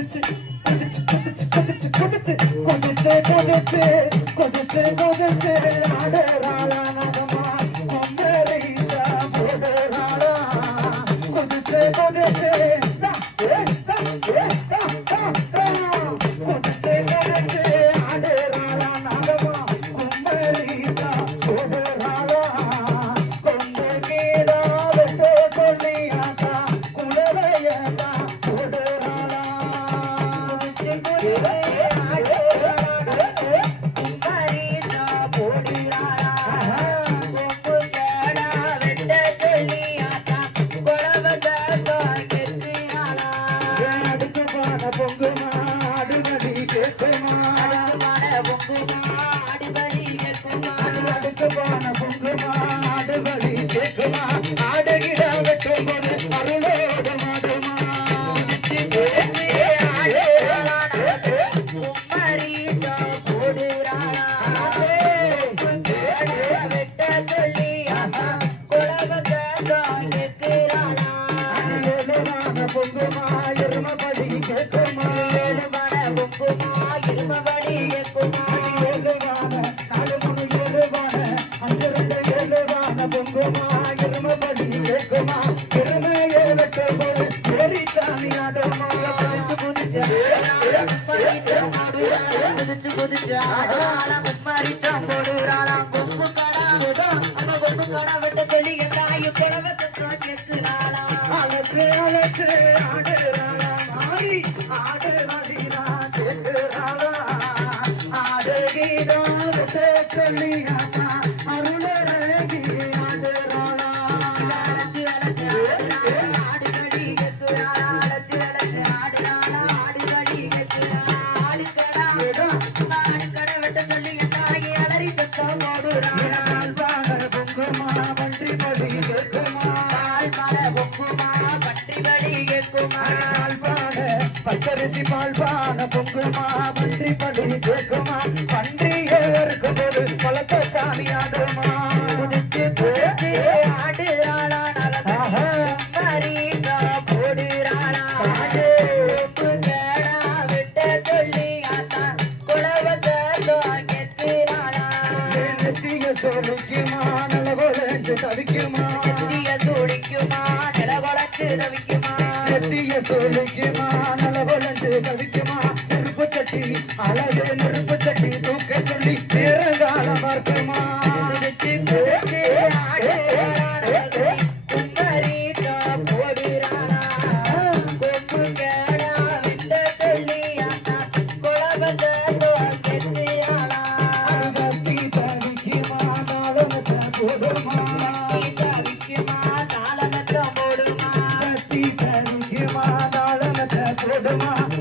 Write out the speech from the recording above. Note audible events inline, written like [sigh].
குதிச்சு குதிச்சு குதிச்சு குதிச்சு குதிச்சு குதிச்சு குதிச்சு குதிச்சு குதிச்சு ஆடுறாளா பொங்கு மாடு நடி கேட்டு மா குதிச்சு குதிச்சு ஆடலாம் குமாரிச்சம் போடுறாளாம் கொம்பு கடா விட அந்த கொம்பு கடா விட்ட தெளிய தாயு பச்சரிசி பால்பான பொங்குமா பன்றி படி கேட்குமா? பன்றி ஏற்கும் போது பழத்த சாமி ஆடுமா? நெத்திய சோழிக்குமா நிலவழக்கு தவிக்குமா? நெத்திய சோழிக்குமா நிலவழஞ்சு தவிக்குமா? நெருப்பு சட்டி அழகு நெருப்பு சட்டி Come [laughs] on.